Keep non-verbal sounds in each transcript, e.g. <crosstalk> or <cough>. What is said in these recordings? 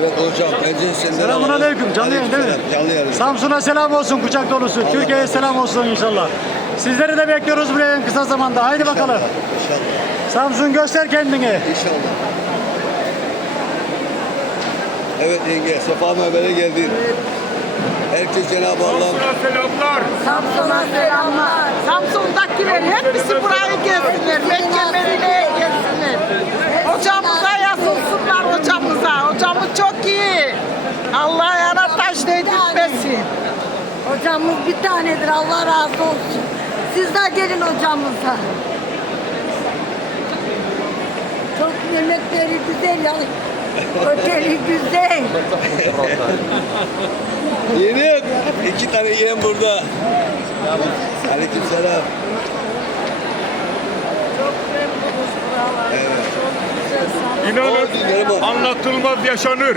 Evet hocam. Önce senden Selamun alalım. aleyküm. Canlı yayın değil mi? Canlı yayın. Samsun'a selam olsun kucak dolusu. Türkiye'ye selam olsun inşallah. Sizleri de bekliyoruz buraya en kısa zamanda. Haydi bakalım. İnşallah. Samsun göster kendini. İnşallah. Evet yenge. Sefa Mehmet'e geldin. Herkes Cenab-ı Allah selamlar. Samsun'a selamlar. Samsun'dakiler hepsi burayı gezsinler. Mekke Medine'ye gezsinler. Hocamıza yazılsınlar hocamıza. Hocamız çok iyi. Allah yana taş değdirmesin. Hocamız bir tanedir. Allah razı olsun. Siz de gelin hocamıza. Çok yemekleri güzel ya. Oteli güzel. Yeni iki tane yeğen burada. Aleyküm selam. İnanın anlatılmaz yaşanır.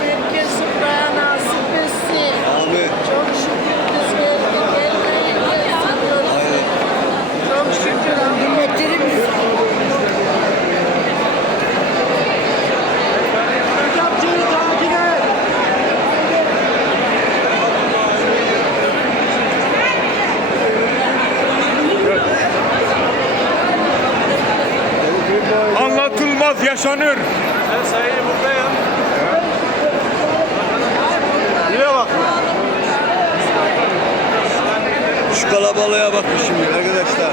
Herkes buraya nasip etsin. Amin. Çok şükür biz geldik. Gelmeyi geziyoruz. Aynen. Çok şükür. Milletleri güzel. Kitapçıyı takip et. Anlatılmaz yaşanır. Şu kalabalığa bakın şimdi arkadaşlar.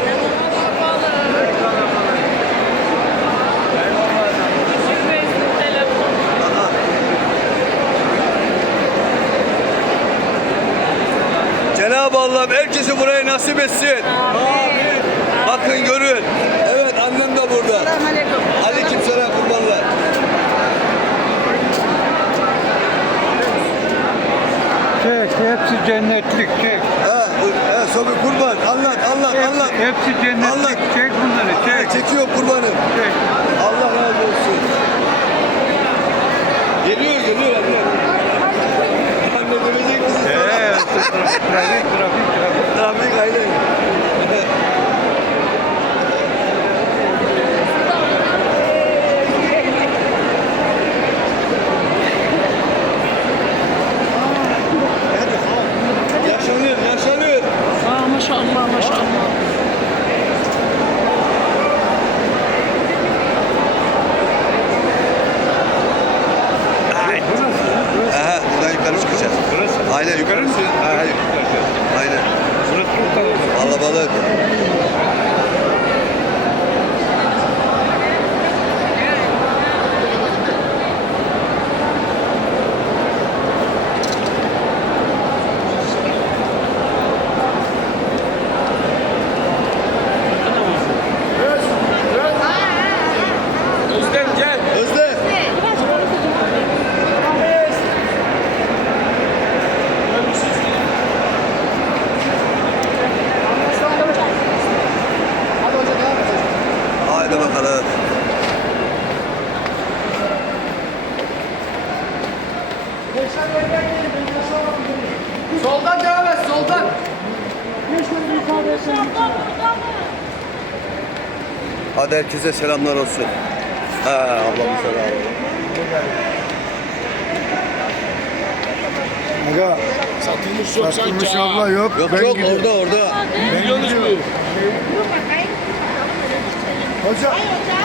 Cenab-ı Allah herkesi buraya nasip etsin. Bakın görün. Evet annem de burada. Aleyküm selam kurbanlar. Çek, hepsi cennetlik çek. Ha, ha, Sobi kurban. Anlat, anlat, anlat. Hepsi cennetlik. Allah. Çek bunları, çek. Çekiyor kurbanım. Çek. Allah razı olsun. Geliyor, geliyor anne. Anne görecek misin? Ee, <laughs> the Haydi bakalım. Soldan devam et soldan. Hadi herkese selamlar olsun. Ha, ablamın selamı. Aga, Satılmış yok satılmış sanki. abla yok. Yok ben yok gidiyorum. orada orada. Biliyorsunuz mu? Hoca,